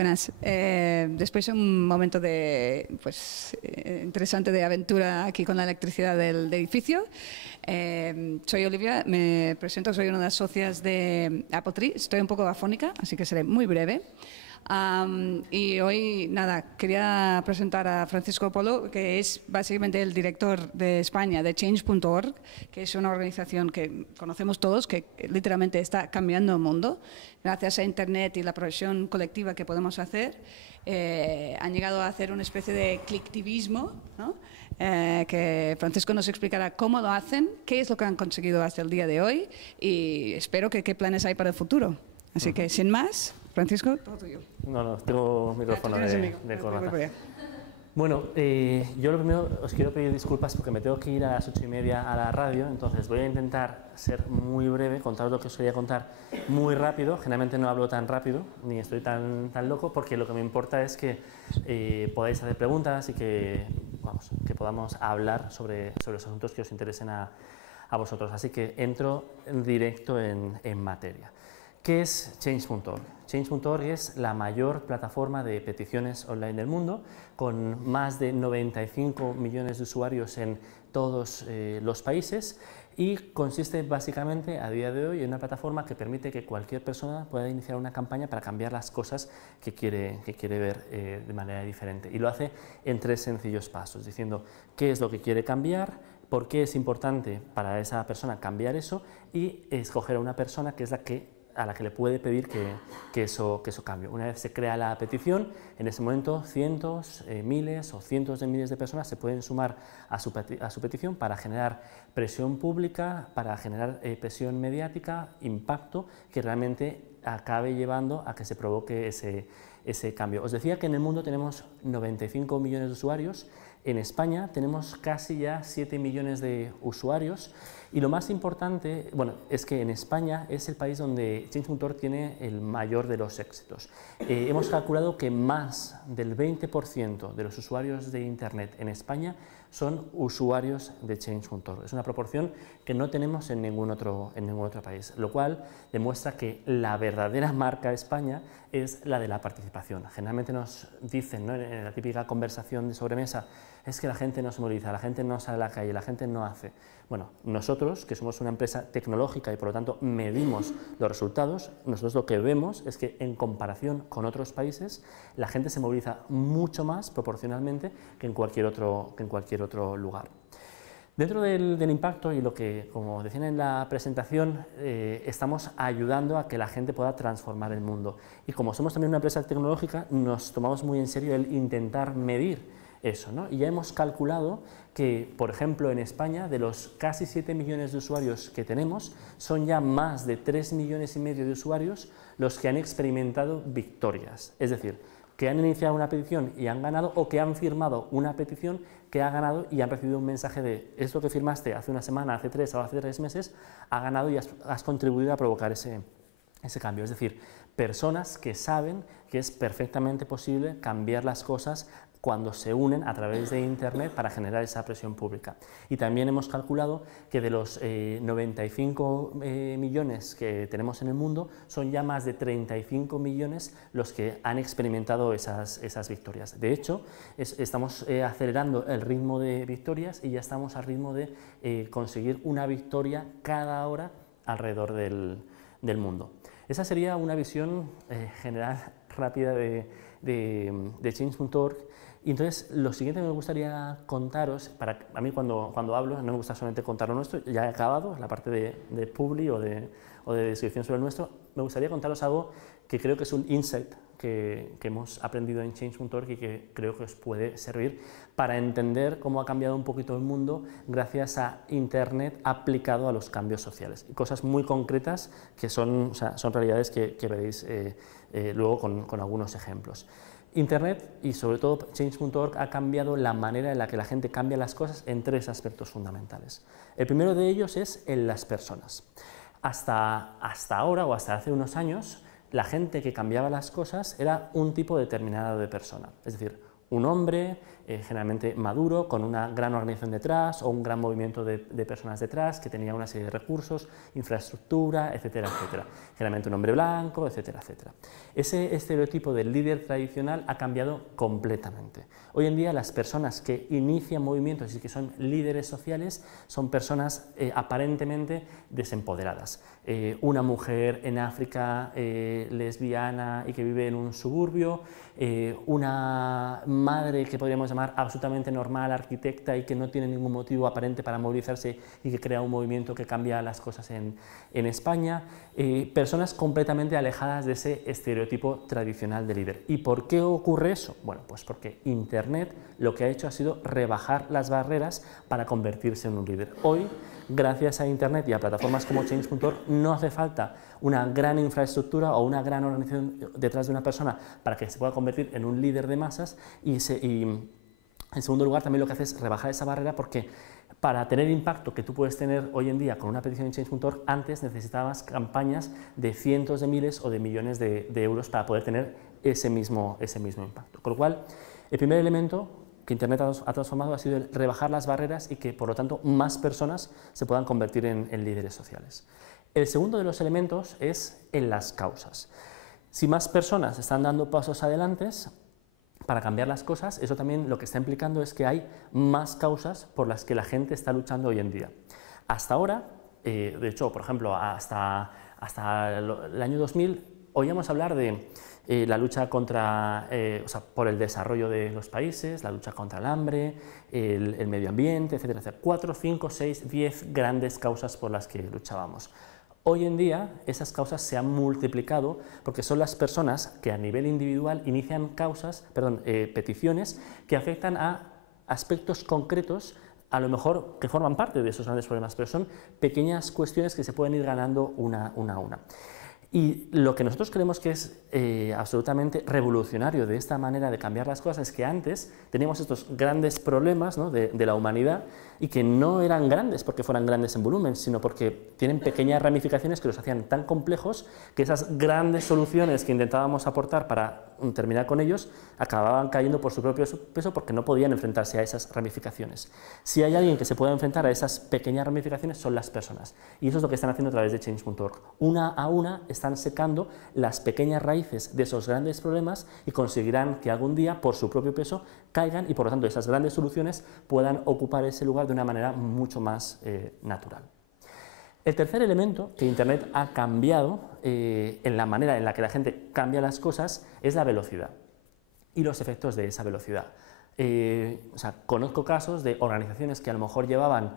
buenas. Después de un momento de, interesante de aventura aquí con la electricidad del edificio, soy Olivia, me presento, soy una de las socias de Apple Tree. Estoy un poco afónica, así que seré muy breve. Y hoy, nada, quería presentar a Francisco Polo, que es básicamente el director de España de Change.org, que es una organización que conocemos todos, que literalmente está cambiando el mundo. Gracias a Internet y la profesión colectiva que podemos hacer, han llegado a hacer una especie de clicktivismo, ¿no? Que Francisco nos explicará cómo lo hacen, qué es lo que han conseguido hasta el día de hoy y espero que qué planes hay para el futuro. Así que, sin más, Francisco, todo tuyo. No, tengo micrófono de corbata. Bueno, yo lo primero os quiero pedir disculpas porque me tengo que ir a las 8:30 a la radio, entonces voy a intentar ser muy breve, contaros lo que os quería contar muy rápido. Generalmente no hablo tan rápido, ni estoy tan loco, porque lo que me importa es que podáis hacer preguntas y que podamos hablar sobre los asuntos que os interesen a vosotros. Así que entro en directo en materia. ¿Qué es Change.org? Change.org es la mayor plataforma de peticiones online del mundo, con más de 95 millones de usuarios en todos los países, y consiste básicamente a día de hoy en una plataforma que permite que cualquier persona pueda iniciar una campaña para cambiar las cosas que quiere ver de manera diferente. Y lo hace en 3 sencillos pasos, diciendo qué es lo que quiere cambiar, por qué es importante para esa persona cambiar eso, y escoger a una persona que es a la que le puede pedir que eso cambie. Una vez se crea la petición, en ese momento cientos, miles o cientos de miles de personas se pueden sumar a su petición para generar presión pública, para generar presión mediática, impacto que realmente acabe llevando a que se provoque ese cambio. Os decía que en el mundo tenemos 95 millones de usuarios, en España tenemos casi ya 7 millones de usuarios, y lo más importante, es que en España es el país donde Change.org tiene el mayor de los éxitos. Hemos calculado que más del 20% de los usuarios de Internet en España son usuarios de Change.org. Es una proporción que no tenemos en ningún otro país, lo cual demuestra que la verdadera marca España es la de la participación. Generalmente nos dicen, ¿no?, en la típica conversación de sobremesa, es que la gente no se moviliza, la gente no sale a la calle, la gente no hace. Bueno, nosotros, que somos una empresa tecnológica y por lo tanto medimos los resultados, nosotros lo que vemos es que en comparación con otros países, la gente se moviliza mucho más proporcionalmente que en cualquier otro lugar. Dentro del impacto y lo que, como decían en la presentación, estamos ayudando a que la gente pueda transformar el mundo. Y como somos también una empresa tecnológica, nos tomamos muy en serio el intentar medir eso, ¿no? Y ya hemos calculado que, por ejemplo, en España, de los casi 7 millones de usuarios que tenemos, son ya más de 3,5 millones de usuarios los que han experimentado victorias. Es decir, que han iniciado una petición y han ganado, o que han firmado una petición que ha ganado y han recibido un mensaje de esto que firmaste hace una semana, hace 3 o hace 3 meses, ha ganado y has contribuido a provocar ese cambio. Es decir, personas que saben que es perfectamente posible cambiar las cosas cuando se unen a través de Internet para generar esa presión pública. Y también hemos calculado que de los 95 millones que tenemos en el mundo, son ya más de 35 millones los que han experimentado esas victorias. De hecho, estamos acelerando el ritmo de victorias y ya estamos al ritmo de conseguir una victoria cada hora alrededor del mundo. Esa sería una visión general rápida de Change.org. Y entonces, lo siguiente que me gustaría contaros, a mí cuando hablo no me gusta solamente contar lo nuestro, ya he acabado la parte de publi o de descripción sobre el nuestro. Me gustaría contaros algo que creo que es un insight que hemos aprendido en Change.org y que creo que os puede servir para entender cómo ha cambiado un poquito el mundo gracias a Internet aplicado a los cambios sociales. Y cosas muy concretas que son realidades que veréis luego con algunos ejemplos. Internet y sobre todo Change.org ha cambiado la manera en la que la gente cambia las cosas en 3 aspectos fundamentales. El primero de ellos es en las personas. Hasta ahora, o hasta hace unos años, la gente que cambiaba las cosas era un tipo determinado de persona, es decir, un hombre, generalmente maduro, con una gran organización detrás o un gran movimiento de personas detrás, que tenía una serie de recursos, infraestructura, etcétera, etcétera. Generalmente un hombre blanco, etcétera, etcétera. Ese estereotipo del líder tradicional ha cambiado completamente. Hoy en día las personas que inician movimientos y que son líderes sociales son personas aparentemente desempoderadas. Una mujer en África lesbiana y que vive en un suburbio, una madre que podríamos llamar absolutamente normal, arquitecta y que no tiene ningún motivo aparente para movilizarse y que crea un movimiento que cambia las cosas en España, personas completamente alejadas de ese estereotipo tradicional de líder. ¿Y por qué ocurre eso? Bueno, pues porque Internet lo que ha hecho ha sido rebajar las barreras para convertirse en un líder. Hoy, gracias a Internet y a plataformas como Change.org, no hace falta una gran infraestructura o una gran organización detrás de una persona para que se pueda convertir en un líder de masas y en segundo lugar también lo que hace es rebajar esa barrera porque para tener el impacto que tú puedes tener hoy en día con una petición en Change.org, antes necesitabas campañas de cientos de miles o de millones de euros para poder tener ese mismo impacto. Con lo cual, el primer elemento que Internet ha transformado ha sido el rebajar las barreras y que, por lo tanto, más personas se puedan convertir en líderes sociales. El segundo de los elementos es en las causas. Si más personas están dando pasos adelante para cambiar las cosas, eso también lo que está implicando es que hay más causas por las que la gente está luchando hoy en día. Hasta ahora, de hecho, por ejemplo, hasta el año 2000, oíamos hablar de la lucha contra, por el desarrollo de los países, la lucha contra el hambre, el medio ambiente, etcétera, etcétera. 4, 5, 6, 10 grandes causas por las que luchábamos. Hoy en día esas causas se han multiplicado porque son las personas que a nivel individual inician peticiones que afectan a aspectos concretos, a lo mejor que forman parte de esos grandes problemas, pero son pequeñas cuestiones que se pueden ir ganando una a una. Y lo que nosotros creemos que es absolutamente revolucionario de esta manera de cambiar las cosas es que antes teníamos estos grandes problemas, ¿no?, de la humanidad y que no eran grandes porque fueran grandes en volumen, sino porque tienen pequeñas ramificaciones que los hacían tan complejos que esas grandes soluciones que intentábamos aportar para terminar con ellos acababan cayendo por su propio peso porque no podían enfrentarse a esas ramificaciones. Si hay alguien que se pueda enfrentar a esas pequeñas ramificaciones son las personas y eso es lo que están haciendo a través de Change.org. Una a una están secando las pequeñas raíces de esos grandes problemas y conseguirán que algún día por su propio peso caigan y por lo tanto esas grandes soluciones puedan ocupar ese lugar de una manera mucho más natural. El tercer elemento que Internet ha cambiado en la manera en la que la gente cambia las cosas es la velocidad y los efectos de esa velocidad. Conozco casos de organizaciones que a lo mejor llevaban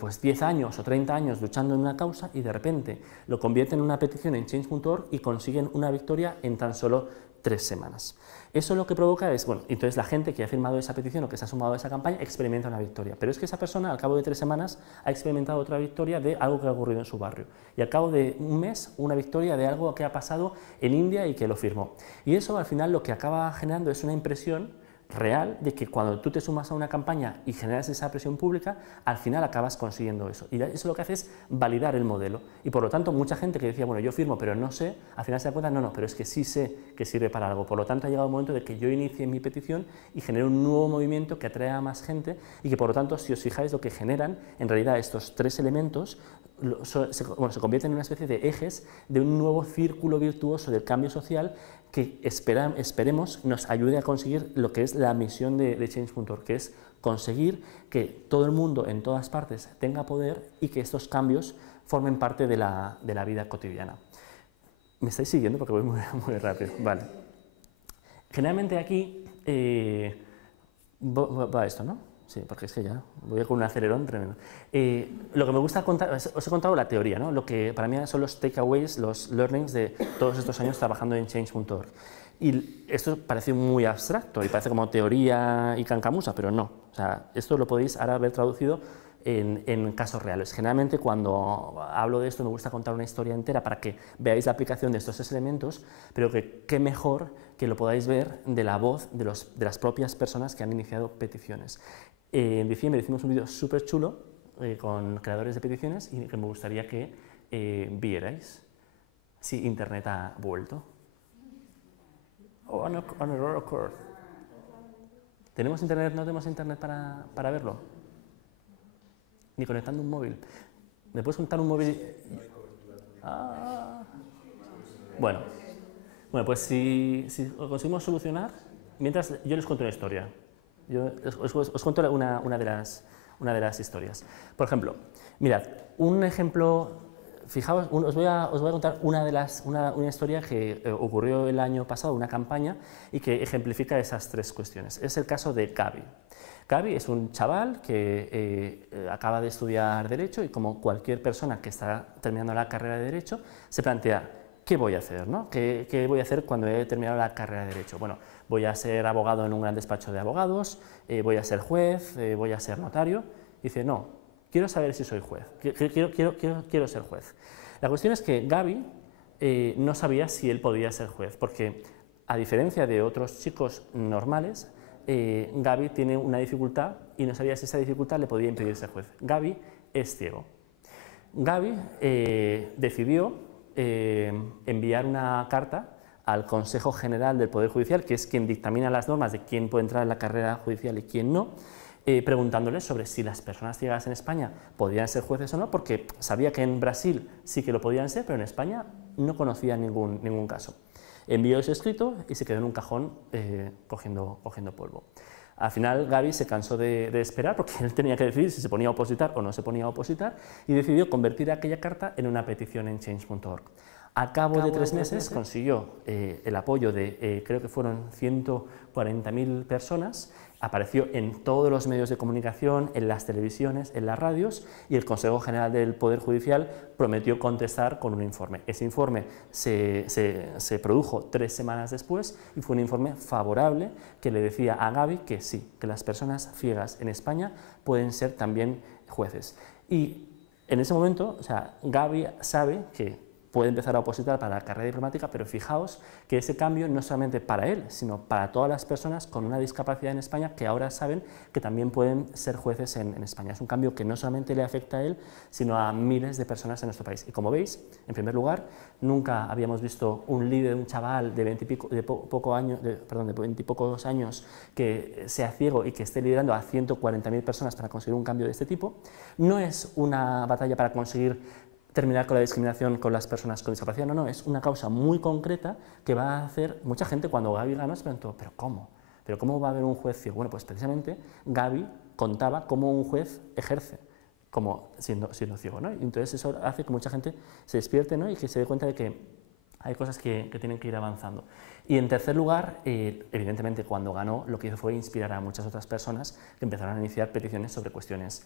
pues 10 años o 30 años luchando en una causa y de repente lo convierten en una petición en Change.org y consiguen una victoria en tan solo 3 semanas. Eso lo que provoca es, bueno, entonces la gente que ha firmado esa petición o que se ha sumado a esa campaña experimenta una victoria, pero es que esa persona al cabo de 3 semanas ha experimentado otra victoria de algo que ha ocurrido en su barrio y al cabo de un mes una victoria de algo que ha pasado en India y que lo firmó. Y eso al final lo que acaba generando es una impresión real de que cuando tú te sumas a una campaña y generas esa presión pública, al final acabas consiguiendo eso. Y eso lo que hace es validar el modelo. Y por lo tanto, mucha gente que decía, bueno, yo firmo, pero no sé, al final se da cuenta, no, pero es que sí sé que sirve para algo. Por lo tanto, ha llegado el momento de que yo inicie mi petición y genere un nuevo movimiento que atrae a más gente y que, por lo tanto, si os fijáis, lo que generan, en realidad, estos 3 elementos se convierten en una especie de ejes de un nuevo círculo virtuoso del cambio social que esperemos nos ayude a conseguir lo que es la misión de Change.org, que es conseguir que todo el mundo en todas partes tenga poder y que estos cambios formen parte de la vida cotidiana. ¿Me estáis siguiendo? Porque voy muy rápido. Vale. Generalmente aquí va esto, ¿no? Sí, porque es que ya voy con un acelerón tremendo. Lo que me gusta contar, os he contado la teoría, ¿no? Lo que para mí son los takeaways, los learnings de todos estos años trabajando en Change.org. Y esto parece muy abstracto y parece como teoría y cancamusa, pero no. O sea, esto lo podéis ahora ver traducido en casos reales. Generalmente cuando hablo de esto me gusta contar una historia entera para que veáis la aplicación de estos 3 elementos, pero que qué mejor que lo podáis ver de la voz de las propias personas que han iniciado peticiones. En diciembre hicimos un vídeo súper chulo con creadores de peticiones y que me gustaría que vierais si Internet ha vuelto. On a roller coaster. ¿Tenemos internet? ¿No tenemos internet para verlo? Ni conectando un móvil. ¿Me puedes conectar un móvil? Bueno, pues si lo conseguimos solucionar, mientras yo les cuento una historia. Yo os cuento una de las historias. Por ejemplo, mirad, un ejemplo, fijaos, os voy a contar una historia que ocurrió el año pasado, una campaña, y que ejemplifica esas tres cuestiones. Es el caso de Gaby. Gaby es un chaval que acaba de estudiar Derecho y, como cualquier persona que está terminando la carrera de Derecho, se plantea, ¿qué voy a hacer? ¿No? ¿Qué voy a hacer cuando he terminado la carrera de Derecho? Bueno, voy a ser abogado en un gran despacho de abogados, voy a ser juez, voy a ser notario. Y dice, no, quiero saber si soy juez, quiero ser juez. La cuestión es que Gaby no sabía si él podía ser juez, porque a diferencia de otros chicos normales, Gaby tiene una dificultad y no sabía si esa dificultad le podía impedir ser juez. Gaby es ciego. Gaby decidió enviar una carta al Consejo General del Poder Judicial, que es quien dictamina las normas de quién puede entrar en la carrera judicial y quién no, preguntándoles sobre si las personas ciegas en España podían ser jueces o no, porque sabía que en Brasil sí que lo podían ser, pero en España no conocía ningún caso. Envió ese escrito y se quedó en un cajón cogiendo polvo. Al final Gaby se cansó de esperar, porque él tenía que decidir si se ponía a opositar o no se ponía a opositar, y decidió convertir aquella carta en una petición en change.org. A cabo de 3 meses consiguió el apoyo de, creo que fueron 140.000 personas, apareció en todos los medios de comunicación, en las televisiones, en las radios, y el Consejo General del Poder Judicial prometió contestar con un informe. Ese informe se produjo 3 semanas después y fue un informe favorable que le decía a Gaby que sí, que las personas ciegas en España pueden ser también jueces. Y en ese momento, o sea, Gaby sabe que puede empezar a opositar para la carrera diplomática, pero fijaos que ese cambio no es solamente para él, sino para todas las personas con una discapacidad en España que ahora saben que también pueden ser jueces en España. Es un cambio que no solamente le afecta a él, sino a miles de personas en nuestro país. Y como veis, en primer lugar, nunca habíamos visto un líder, un chaval de 20 y pocos años que sea ciego y que esté liderando a 140.000 personas para conseguir un cambio de este tipo. No es una batalla para conseguir terminar con la discriminación con las personas con discapacidad, no, es una causa muy concreta que va a hacer mucha gente. Cuando Gaby ganó se preguntó, ¿pero cómo? ¿Pero cómo va a haber un juez ciego? Bueno, pues precisamente Gaby contaba cómo un juez ejerce como siendo ciego, ¿no? Y entonces eso hace que mucha gente se despierte, ¿no? Y que se dé cuenta de que hay cosas que tienen que ir avanzando. Y en tercer lugar, evidentemente cuando ganó lo que hizo fue inspirar a muchas otras personas que empezaron a iniciar peticiones sobre cuestiones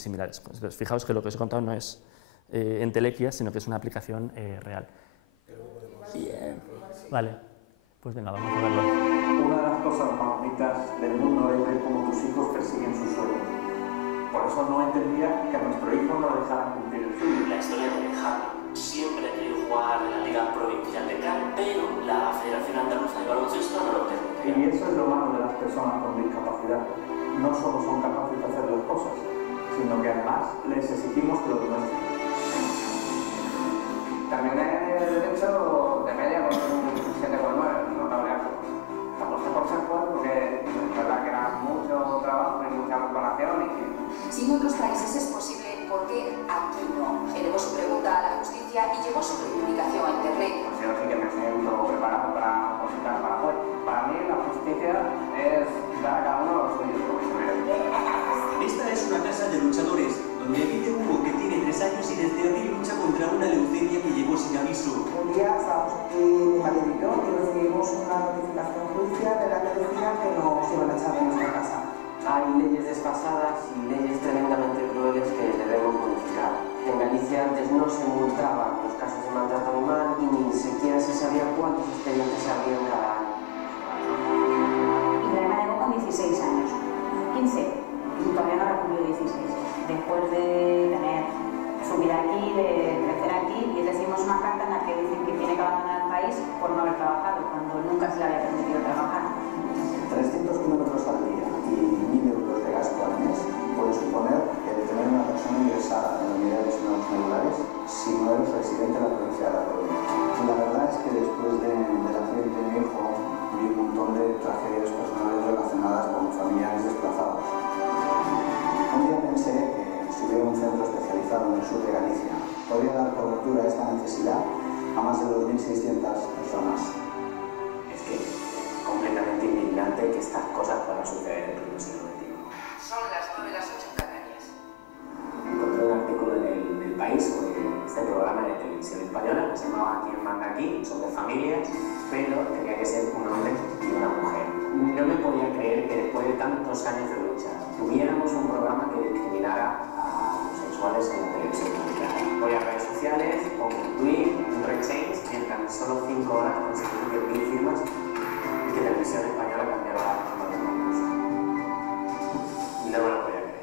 similares. Entonces, fijaos que lo que os he contado no es entelequia, sino que es una aplicación real. Bien. Vale, pues venga, vamos a verlo. Una de las cosas más bonitas del mundo es ver cómo tus hijos persiguen sus sueños. Por eso no entendía que a nuestro hijo no dejaran cumplir el suyo. La historia de Alejandro siempre ha querido jugar en la Liga Provincial de CAN, pero la Federación Andaluza de Baloncesto no lo permite. Y eso es lo malo de las personas con discapacidad. No solo son capaces de hacer las cosas, sino que además les exigimos que lo demuestren. Terminé el derecho de media con un 7,9, no laureado. Aposté por ser juez porque es verdad que era mucho trabajo y mucha preparación. Si en otros países es posible, ¿por qué aquí no? Elevó su pregunta a la justicia y llevó su reivindicación a internet. Pues yo sí que me siento preparado para opositar para juez. Para mí la justicia es dar a cada uno lo suyo, lo que se merece. Esta es una casa de luchadores, donde vive Hugo, que tiene 3 años y desde abril lucha contra una leucemia que llegó sin aviso. Un día estábamos aquí, mi marido y yo, y recibimos una notificación judicial de la que decía que nos iban a echar de nuestra casa. Hay leyes desfasadas y leyes tremendamente crueles que debemos modificar. En Galicia antes no se multaban los casos de maltrato animal y ni siquiera se sabía cuántos expedientes había cada año. Y me llegó con 16 años, 15. Y todavía no era cumplido 16. Después de tener su vida aquí, de crecer aquí, y recibimos una carta en la que dicen que tiene que abandonar el país por no haber trabajado, cuando nunca se le había permitido trabajar. 300 kilómetros al día y 1.000 euros de gasto al mes puede suponer el tener una persona ingresada en unidades no regulares si no eres residente de la provincia de La Coruña. La verdad es que después del accidente de mi hijo vi un montón de tragedias personales relacionadas con familiares desplazados. Un día pensé que si hubiera un centro especializado en el sur de Galicia, podría dar cobertura a esta necesidad a más de 2.600 personas. Es que es completamente indignante que estas cosas puedan suceder en pleno siglo XXI. Son las 9, las 8 en Canarias. Encontré un artículo en el País sobre este programa de televisión española que se llamaba ¿Quién manda aquí?, sobre familias, pero tenía que ser un hombre y una mujer. No me podía creer que después de tantos años de lucha tuviéramos un programa que discriminara a homosexuales en la televisión pública. Voy a redes sociales, pongo un tweet, un rechange, y en tan solo 5 horas conseguí 10.000 firmas y que Televisión Española cambiara la forma de concurso. No me lo podía creer.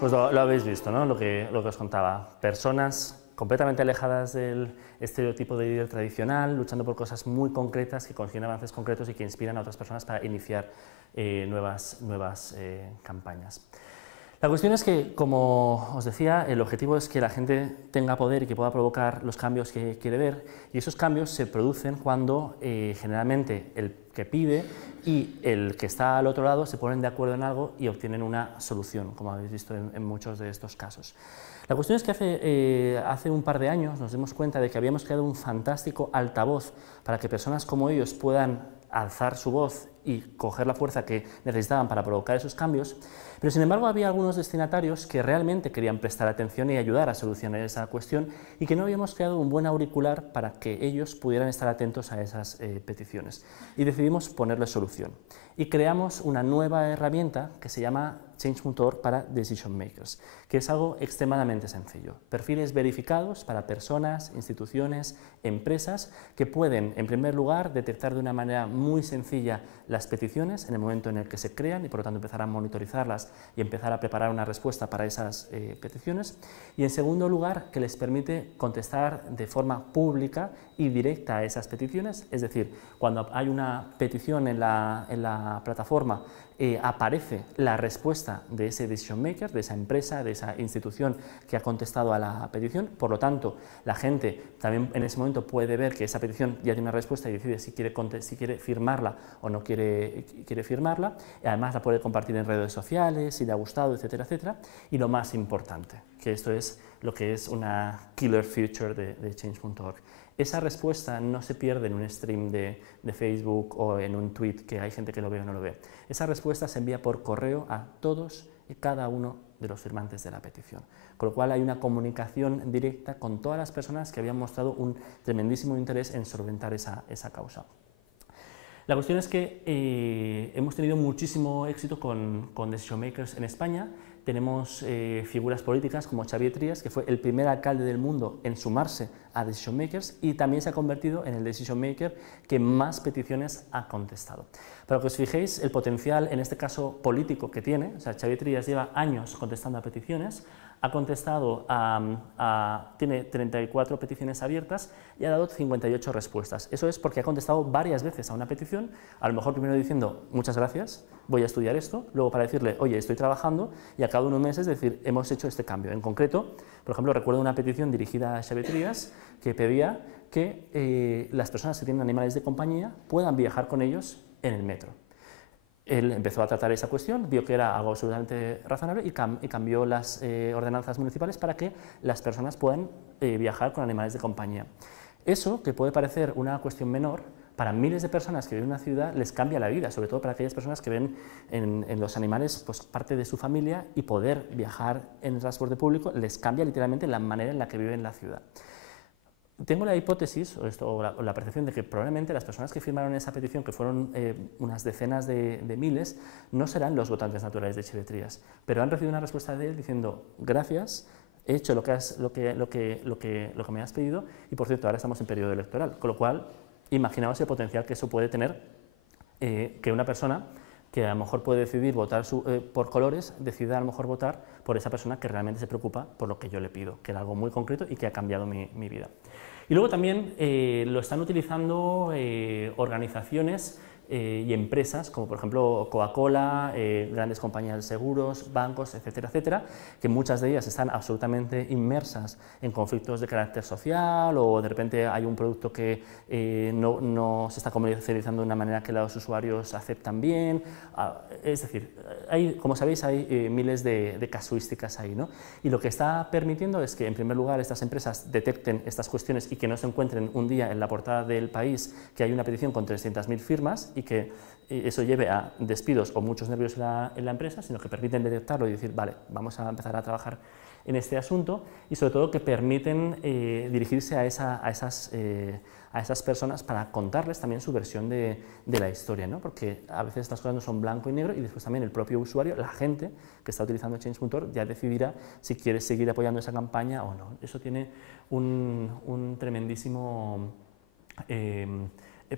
Pues lo habéis visto, ¿no? Lo que os contaba. Personas completamente alejadas del estereotipo de líder tradicional, luchando por cosas muy concretas que consiguen avances concretos y que inspiran a otras personas para iniciar nuevas campañas. La cuestión es que, como os decía, el objetivo es que la gente tenga poder y que pueda provocar los cambios que quiere ver, y esos cambios se producen cuando generalmente el que pide y el que está al otro lado se ponen de acuerdo en algo y obtienen una solución, como habéis visto en muchos de estos casos. La cuestión es que hace un par de años nos dimos cuenta de que habíamos creado un fantástico altavoz para que personas como ellos puedan alzar su voz y coger la fuerza que necesitaban para provocar esos cambios, pero sin embargo había algunos destinatarios que realmente querían prestar atención y ayudar a solucionar esa cuestión y que no habíamos creado un buen auricular para que ellos pudieran estar atentos a esas peticiones. Y decidimos ponerles solución. Y creamos una nueva herramienta que se llama Change.org para Decision Makers, que es algo extremadamente sencillo. Perfiles verificados para personas, instituciones, empresas que pueden, en primer lugar, detectar de una manera muy sencilla las peticiones en el momento en el que se crean y por lo tanto empezar a monitorizarlas y empezar a preparar una respuesta para esas peticiones. Y en segundo lugar, que les permite contestar de forma pública y directa a esas peticiones, es decir, cuando hay una petición en la plataforma, aparece la respuesta de ese decision maker, de esa empresa, de esa institución que ha contestado a la petición. Por lo tanto, la gente también en ese momento puede ver que esa petición ya tiene una respuesta y decide si quiere firmarla o no quiere firmarla. Y además la puede compartir en redes sociales, si le ha gustado, etcétera, etcétera. Y lo más importante, que esto es lo que es una killer feature de Change.org. Esa respuesta no se pierde en un stream de Facebook o en un tweet que hay gente que lo ve o no lo ve. Esa respuesta se envía por correo a todos y cada uno de los firmantes de la petición. Con lo cual hay una comunicación directa con todas las personas que habían mostrado un tremendísimo interés en solventar esa causa. La cuestión es que hemos tenido muchísimo éxito con Decision Makers en España. Tenemos figuras políticas como Xavier Trias, que fue el primer alcalde del mundo en sumarse a Decision Makers y también se ha convertido en el Decision Maker que más peticiones ha contestado. Para que os fijéis el potencial, en este caso político, que tiene, o sea, Xavier Trias lleva años contestando a peticiones, ha contestado tiene 34 peticiones abiertas y ha dado 58 respuestas. Eso es porque ha contestado varias veces a una petición, a lo mejor primero diciendo muchas gracias, voy a estudiar esto, luego para decirle, oye, estoy trabajando, y a cabo de unos meses decir, hemos hecho este cambio. En concreto, por ejemplo, recuerdo una petición dirigida a Xavier que pedía que las personas que tienen animales de compañía puedan viajar con ellos en el metro. Él empezó a tratar esa cuestión, vio que era algo absolutamente razonable y cambió las ordenanzas municipales para que las personas puedan viajar con animales de compañía. Eso, que puede parecer una cuestión menor, para miles de personas que viven en una ciudad les cambia la vida, sobre todo para aquellas personas que ven en los animales pues, parte de su familia, y poder viajar en el transporte público les cambia literalmente la manera en la que viven en la ciudad. Tengo la hipótesis o la percepción de que probablemente las personas que firmaron esa petición, que fueron unas decenas de miles, no serán los votantes naturales de Echeverrías, pero han recibido una respuesta de él diciendo gracias, he hecho lo que me has pedido, y por cierto ahora estamos en periodo electoral, con lo cual imaginaos el potencial que eso puede tener, que una persona que a lo mejor puede decidir votar por colores, decida a lo mejor votar por esa persona que realmente se preocupa por lo que yo le pido, que era algo muy concreto y que ha cambiado mi vida. Y luego también lo están utilizando organizaciones y empresas, como por ejemplo Coca-Cola, grandes compañías de seguros, bancos, etcétera, etcétera, que muchas de ellas están absolutamente inmersas en conflictos de carácter social, o de repente hay un producto que no se está comercializando de una manera que los usuarios aceptan bien. Es decir, como sabéis, hay miles de casuísticas ahí, ¿no? Y lo que está permitiendo es que, en primer lugar, estas empresas detecten estas cuestiones y que no se encuentren un día en la portada del País que hay una petición con 300.000 firmas, y que eso lleve a despidos o muchos nervios en la empresa, sino que permiten detectarlo y decir, vale, vamos a empezar a trabajar en este asunto, y sobre todo que permiten dirigirse a esas personas para contarles también su versión de la historia, ¿no? Porque a veces estas cosas no son blanco y negro, y después también el propio usuario, la gente que está utilizando Change.org, ya decidirá si quiere seguir apoyando esa campaña o no. Eso tiene un tremendísimo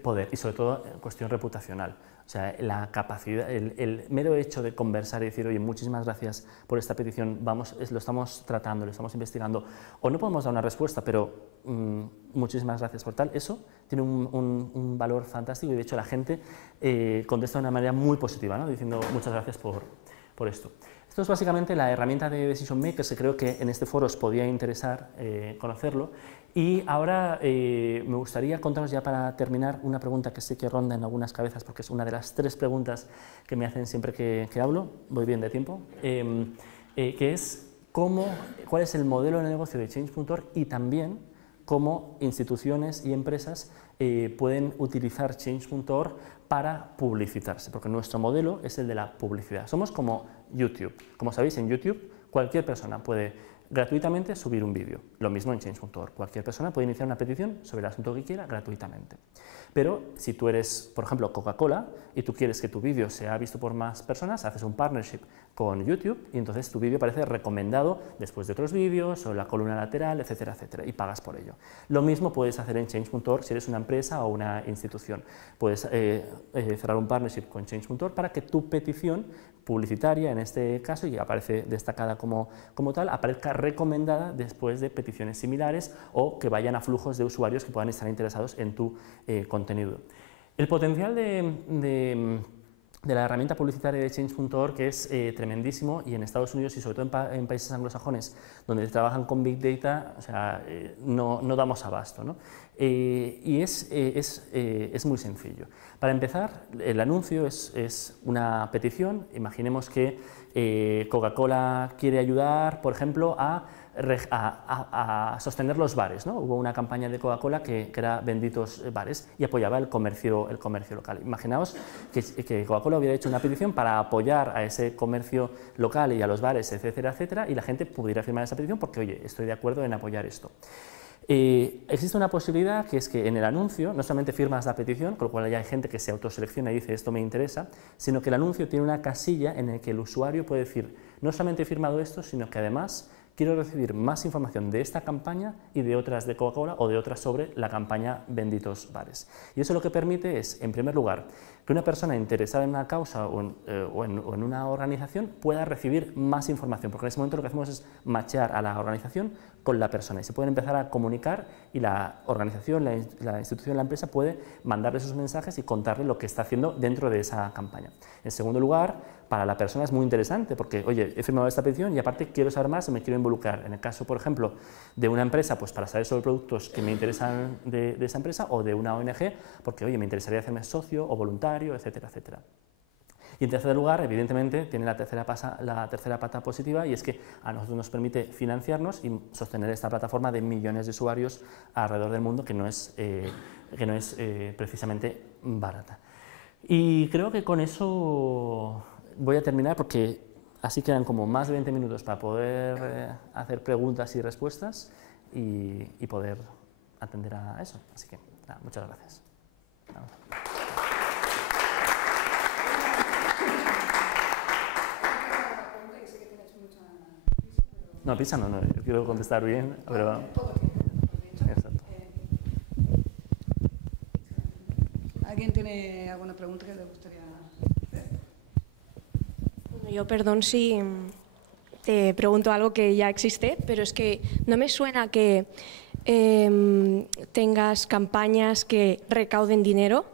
poder, y sobre todo cuestión reputacional. O sea, la capacidad, el mero hecho de conversar y decir, oye, muchísimas gracias por esta petición, lo estamos tratando, lo estamos investigando, o no podemos dar una respuesta, pero muchísimas gracias por tal, eso tiene un valor fantástico, y de hecho la gente contesta de una manera muy positiva, ¿no? Diciendo muchas gracias por esto. Esto es básicamente la herramienta de Decision Makers, que creo que en este foro os podía interesar conocerlo. Y ahora me gustaría contaros, ya para terminar, una pregunta que sé que ronda en algunas cabezas, porque es una de las 3 preguntas que me hacen siempre que hablo, voy bien de tiempo, que es cuál es el modelo de negocio de Change.org, y también cómo instituciones y empresas pueden utilizar Change.org para publicitarse, porque nuestro modelo es el de la publicidad. Somos como YouTube. Como sabéis, en YouTube cualquier persona puede gratuitamente subir un vídeo. Lo mismo en Change.org. Cualquier persona puede iniciar una petición sobre el asunto que quiera gratuitamente. Pero si tú eres, por ejemplo, Coca-Cola, y tú quieres que tu vídeo sea visto por más personas, haces un partnership con YouTube, y entonces tu vídeo aparece recomendado después de otros vídeos, o la columna lateral, etcétera, etcétera, y pagas por ello. Lo mismo puedes hacer en Change.org si eres una empresa o una institución. Puedes cerrar un partnership con Change.org para que tu petición publicitaria, en este caso, y aparece destacada como tal, aparezca recomendada después de peticiones similares, o que vayan a flujos de usuarios que puedan estar interesados en tu contenido. El potencial de la herramienta publicitaria de Change.org es tremendísimo, y en Estados Unidos, y sobre todo en países anglosajones donde trabajan con Big Data, o sea, no damos abasto, ¿no? Y es muy sencillo. Para empezar, el anuncio es una petición. Imaginemos que Coca-Cola quiere ayudar, por ejemplo, a sostener los bares, ¿no? Hubo una campaña de Coca-Cola que era benditos bares, y apoyaba el comercio local. Imaginaos que Coca-Cola hubiera hecho una petición para apoyar a ese comercio local y a los bares, etcétera, etcétera, y la gente pudiera firmar esa petición porque, oye, estoy de acuerdo en apoyar esto. Existe una posibilidad, que es que en el anuncio no solamente firmas la petición, con lo cual ya hay gente que se autoselecciona y dice esto me interesa, sino que el anuncio tiene una casilla en la que el usuario puede decir no solamente he firmado esto, sino que además quiero recibir más información de esta campaña y de otras de Coca-Cola o de otras sobre la campaña Benditos Bares. Y eso lo que permite es, en primer lugar, que una persona interesada en una causa o en una organización pueda recibir más información, porque en ese momento lo que hacemos es machear a la organización con la persona y se pueden empezar a comunicar y la organización, la institución, la empresa puede mandarle esos mensajes y contarle lo que está haciendo dentro de esa campaña. En segundo lugar, para la persona es muy interesante porque, oye, he firmado esta petición y aparte quiero saber más y me quiero involucrar. En el caso, por ejemplo, de una empresa, pues para saber sobre productos que me interesan de esa empresa, o de una ONG, porque, oye, me interesaría hacerme socio o voluntario, etcétera, etcétera. Y en tercer lugar, evidentemente, tiene la tercera pata positiva, y es que a nosotros nos permite financiarnos y sostener esta plataforma de millones de usuarios alrededor del mundo, que no es precisamente barata. Y creo que con eso voy a terminar, porque así quedan como más de 20 minutos para poder hacer preguntas y respuestas y poder atender a eso. Así que, nada, muchas gracias. No, prisa no, yo quiero contestar bien, pero... Exacto. ¿Alguien tiene alguna pregunta que le gustaría hacer? Bueno, yo, perdón si te pregunto algo que ya existe, pero es que no me suena que tengas campañas que recauden dinero.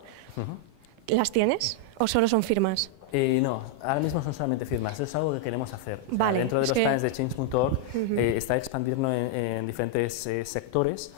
¿Las tienes o solo son firmas? No, ahora mismo son solamente firmas, eso es algo que queremos hacer. O sea, vale, dentro de los planes de Change.org está expandirnos en diferentes sectores.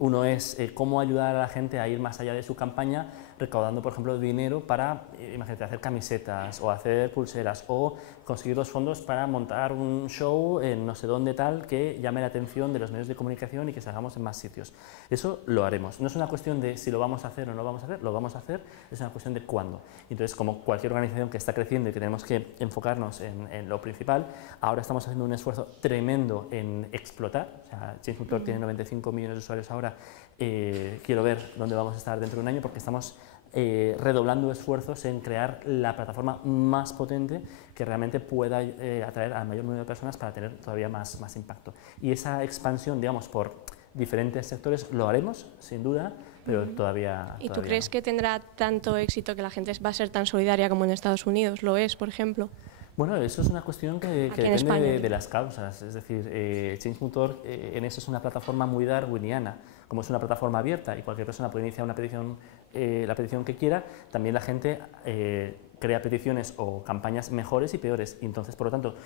Uno es cómo ayudar a la gente a ir más allá de su campaña, recaudando, por ejemplo, dinero para, imagínate, hacer camisetas o hacer pulseras o conseguir los fondos para montar un show en no sé dónde tal que llame la atención de los medios de comunicación y que salgamos en más sitios. Eso lo haremos. No es una cuestión de si lo vamos a hacer o no lo vamos a hacer, lo vamos a hacer, es una cuestión de cuándo. Entonces, como cualquier organización que está creciendo y que tenemos que enfocarnos en lo principal, ahora estamos haciendo un esfuerzo tremendo en explotar. O sea, Change.org tiene 95 millones de usuarios ahora. Quiero ver dónde vamos a estar dentro de un año, porque estamos redoblando esfuerzos en crear la plataforma más potente que realmente pueda atraer al mayor número de personas para tener todavía más impacto. Y esa expansión, digamos, por diferentes sectores lo haremos, sin duda, pero todavía... ¿Y tú crees que tendrá tanto éxito, que la gente va a ser tan solidaria como en Estados Unidos? ¿Lo es, por ejemplo? Bueno, eso es una cuestión que depende de las causas. Es decir, Change.org en eso es una plataforma muy darwiniana. Como es una plataforma abierta y cualquier persona puede iniciar una petición, la petición que quiera, también la gente crea peticiones o campañas mejores y peores. Y entonces, por lo tanto,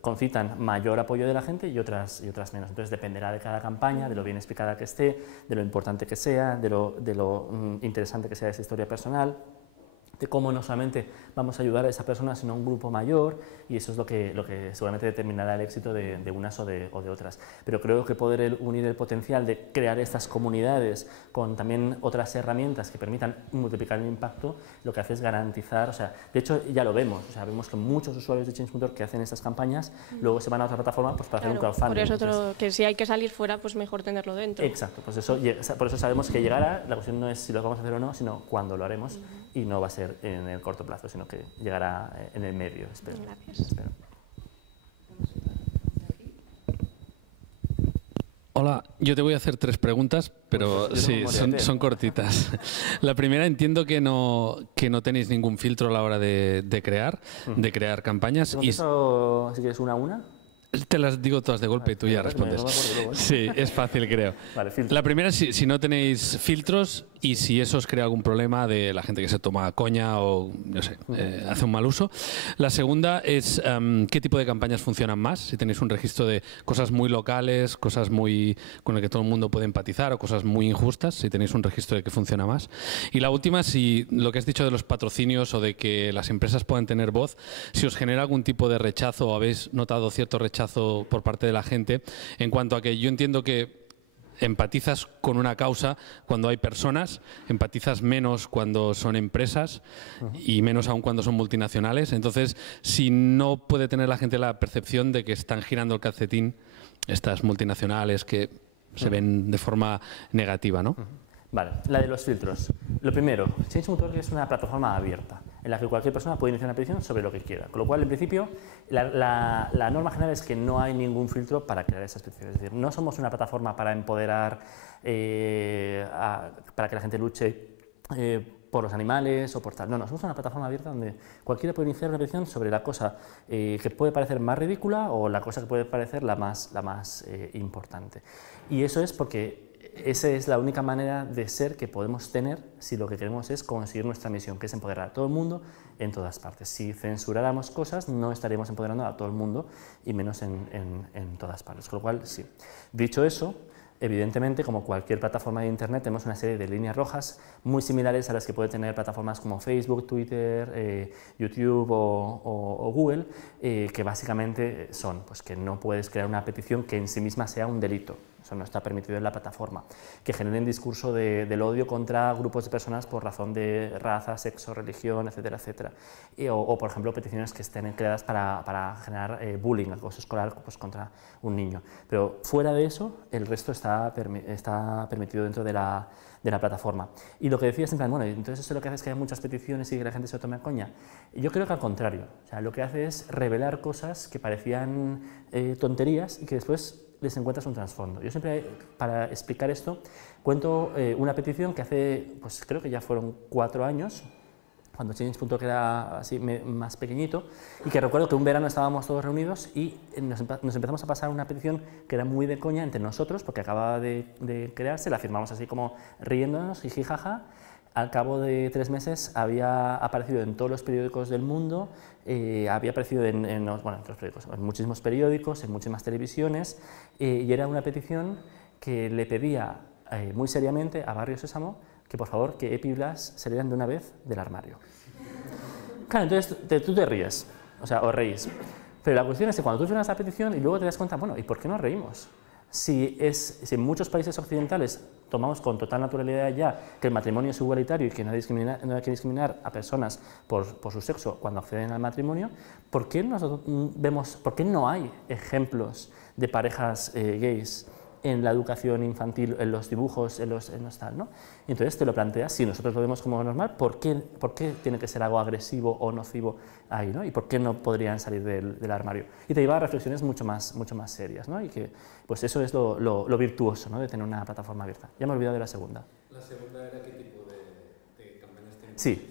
concitan mayor apoyo de la gente y otras menos. Entonces, dependerá de cada campaña, de lo bien explicada que esté, de lo importante que sea, de lo interesante que sea esa historia personal, de cómo no solamente vamos a ayudar a esa persona, sino a un grupo mayor, y eso es lo que seguramente determinará el éxito de unas o de otras. Pero creo que poder unir el potencial de crear estas comunidades con también otras herramientas que permitan multiplicar el impacto, lo que hace es garantizar, o sea, de hecho ya lo vemos, o sea, vemos que muchos usuarios de Change.org que hacen estas campañas luego se van a otra plataforma pues, para hacer un crowdfunding. Por eso entonces, que si hay que salir fuera, pues mejor tenerlo dentro. Exacto, pues eso, por eso sabemos que llegará, la cuestión no es si lo vamos a hacer o no, sino cuándo lo haremos, y no va a ser en el corto plazo, sino que llegará en el medio, espero. Gracias. Espero. Hola, yo te voy a hacer 3 preguntas, pero pues sí, son cortitas. La primera, entiendo que no tenéis ningún filtro a la hora de crear campañas. ¿Te contesto, si quieres, una a una? Te las digo todas de golpe y tú ya respondes. Sí, es fácil, creo. Vale, la primera es si no tenéis filtros y si eso os crea algún problema de la gente que se toma coña o, no sé, hace un mal uso. La segunda es qué tipo de campañas funcionan más. Si tenéis un registro de cosas muy locales, cosas muy con las que todo el mundo puede empatizar, o cosas muy injustas, si tenéis un registro de qué funciona más. Y la última, si lo que has dicho de los patrocinios o de que las empresas puedan tener voz, si os genera algún tipo de rechazo o habéis notado cierto rechazo por parte de la gente, en cuanto a que yo entiendo que empatizas con una causa cuando hay personas, empatizas menos cuando son empresas y menos aún cuando son multinacionales. Entonces, si no puede tener la gente la percepción de que están girando el calcetín estas multinacionales que se ven de forma negativa, ¿no? Vale, la de los filtros. Lo primero, Change.org es una plataforma abierta. en la que cualquier persona puede iniciar una petición sobre lo que quiera. Con lo cual, en principio, la norma general es que no hay ningún filtro para crear esas peticiones. Es decir, no somos una plataforma para empoderar, para que la gente luche por los animales o por tal. No, no, somos una plataforma abierta donde cualquiera puede iniciar una petición sobre la cosa que puede parecer más ridícula o la cosa que puede parecer la más importante. Y eso es porque esa es la única manera de ser que podemos tener si lo que queremos es conseguir nuestra misión, que es empoderar a todo el mundo en todas partes. Si censuráramos cosas, no estaríamos empoderando a todo el mundo y menos en todas partes. Con lo cual, sí. Dicho eso, evidentemente, como cualquier plataforma de Internet, tenemos una serie de líneas rojas muy similares a las que puede tener plataformas como Facebook, Twitter, YouTube o Google, que básicamente son pues, que no puedes crear una petición que en sí misma sea un delito. Eso no está permitido en la plataforma. Que generen discurso del odio contra grupos de personas por razón de raza, sexo, religión, etcétera, etcétera. O por ejemplo, peticiones que estén creadas para generar bullying, acoso escolar pues, contra un niño. Pero fuera de eso, el resto está permitido dentro de la plataforma. Y lo que decías en plan, bueno, entonces eso lo que hace es que haya muchas peticiones y que la gente se lo tome a coña. Yo creo que al contrario. O sea, lo que hace es revelar cosas que parecían tonterías y que después les encuentras un trasfondo. Yo siempre, para explicar esto, cuento una petición que hace, pues creo que ya fueron 4 años, cuando Change.org era así más pequeñito, y que recuerdo que un verano estábamos todos reunidos y nos empezamos a pasar una petición que era muy de coña entre nosotros, porque acababa de crearse, la firmamos así como riéndonos, jiji, jaja. Al cabo de 3 meses había aparecido en todos los periódicos del mundo, había aparecido en muchísimos periódicos, en muchísimas televisiones, y era una petición que le pedía muy seriamente a Barrio Sésamo que por favor que Epi y Blas salieran de una vez del armario. Claro, entonces tú te ríes, o sea, os reís, pero la cuestión es que cuando tú firmas la petición y luego te das cuenta, bueno, ¿y por qué nos reímos? Si en muchos países occidentales tomamos con total naturalidad ya que el matrimonio es igualitario y que no hay que discriminar a personas por su sexo cuando acceden al matrimonio, ¿por qué no hay ejemplos de parejas gays en la educación infantil, en los dibujos, en los tal, ¿no? Y entonces te lo planteas, si nosotros lo vemos como normal, ¿por qué tiene que ser algo agresivo o nocivo ahí, ¿no? ¿Y por qué no podrían salir del armario? Y te lleva a reflexiones mucho más serias, ¿no? Y que, pues eso es lo virtuoso, ¿no? De tener una plataforma abierta. Ya me he olvidado de la segunda. ¿La segunda era qué tipo de campañas tenías? Sí.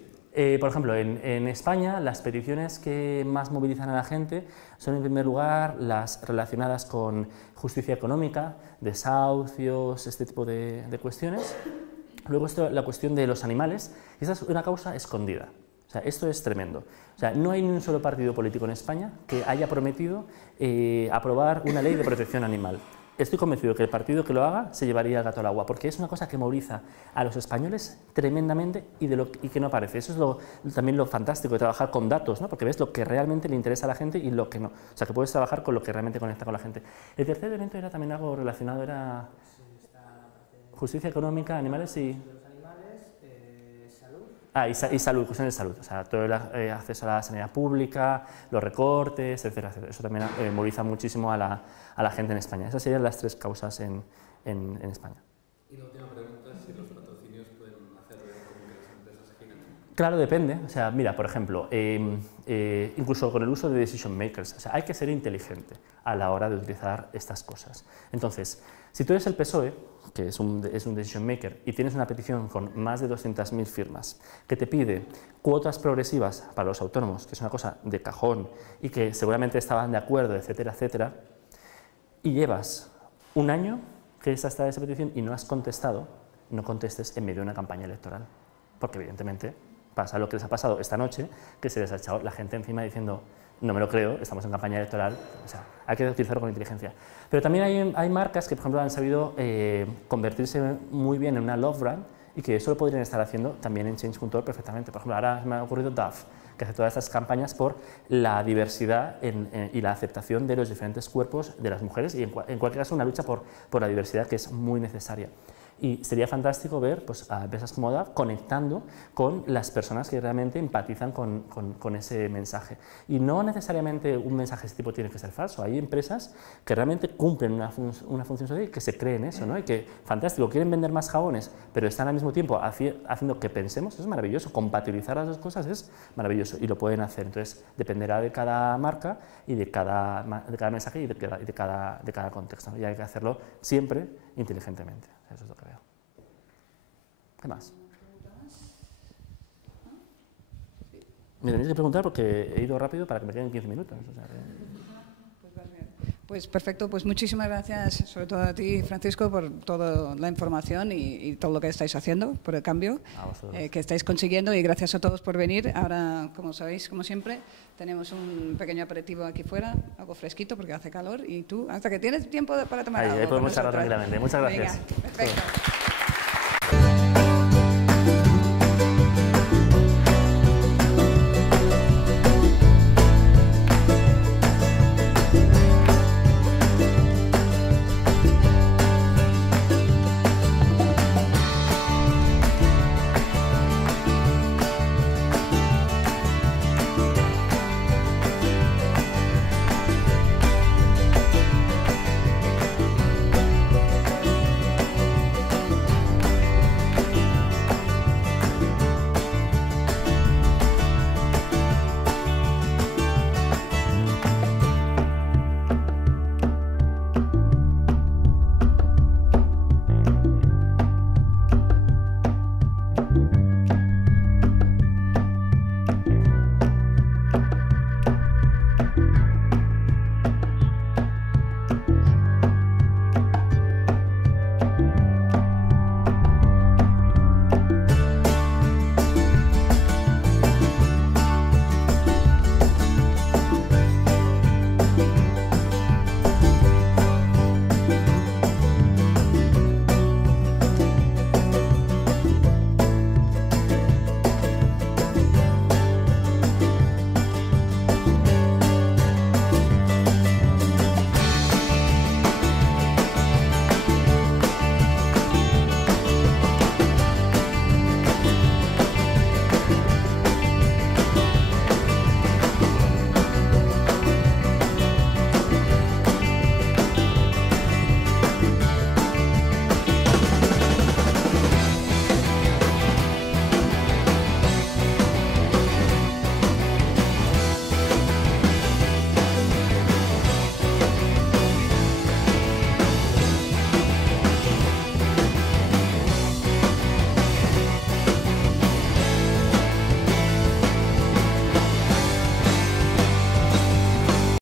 Por ejemplo, en España las peticiones que más movilizan a la gente son en primer lugar las relacionadas con justicia económica, desahucios, este tipo de cuestiones. Luego la cuestión de los animales, y esa es una causa escondida. O sea, esto es tremendo. O sea, no hay ni un solo partido político en España que haya prometido aprobar una ley de protección animal. Estoy convencido que el partido que lo haga se llevaría el gato al agua, porque es una cosa que moviliza a los españoles tremendamente y que no aparece. Eso es también lo fantástico de trabajar con datos, ¿no? Porque ves lo que realmente le interesa a la gente y lo que no. O sea, que puedes trabajar con lo que realmente conecta con la gente. El tercer elemento era también algo relacionado, era justicia económica, animales y... y salud, cuestiones de salud, o sea, todo el acceso a la sanidad pública, los recortes, etcétera, etcétera. Eso también moviliza muchísimo a la gente en España. Esas serían las 3 causas en España. Y la última pregunta es si los patrocinios pueden hacer como que las empresas giren. Claro, depende. O sea, mira, por ejemplo, incluso con el uso de decision makers, o sea, hay que ser inteligente a la hora de utilizar estas cosas. Entonces, si tú eres el PSOE, que es un decision maker, y tienes una petición con más de 200.000 firmas que te pide cuotas progresivas para los autónomos, que es una cosa de cajón y que seguramente estaban de acuerdo, etcétera, etcétera, y llevas un año que está esa petición y no has contestado, no contestes en medio de una campaña electoral, porque evidentemente pasa lo que les ha pasado esta noche, que se les ha echado la gente encima diciendo no me lo creo, estamos en campaña electoral, o sea, hay que utilizarlo con inteligencia. Pero también hay marcas que, por ejemplo, han sabido convertirse muy bien en una love brand y que eso lo podrían estar haciendo también en Change.org perfectamente. Por ejemplo, ahora me ha ocurrido Dove, que hace todas estas campañas por la diversidad y la aceptación de los diferentes cuerpos de las mujeres y en cualquier caso una lucha por la diversidad que es muy necesaria. Y sería fantástico ver pues, a empresas como DAF conectando con las personas que realmente empatizan con ese mensaje. Y no necesariamente un mensaje de ese tipo tiene que ser falso. Hay empresas que realmente cumplen una función social y que se creen eso, ¿no? Y que, fantástico, quieren vender más jabones, pero están al mismo tiempo haciendo que pensemos, es maravilloso. Compatibilizar las dos cosas es maravilloso y lo pueden hacer. Entonces, dependerá de cada marca y de cada mensaje y de cada contexto, ¿no? Y hay que hacerlo siempre inteligentemente. Eso es lo que veo. ¿Qué más? Me tenéis que preguntar porque he ido rápido para que me queden 15 minutos. O sea, Pues perfecto, pues muchísimas gracias, sobre todo a ti, Francisco, por toda la información y todo lo que estáis haciendo, por el cambio que estáis consiguiendo, y gracias a todos por venir. Ahora, como sabéis, como siempre, tenemos un pequeño aperitivo aquí fuera, algo fresquito porque hace calor, y tú, hasta que tienes tiempo para tomar algo. Ahí podemos charlar tranquilamente. Muchas gracias. Venga, perfecto.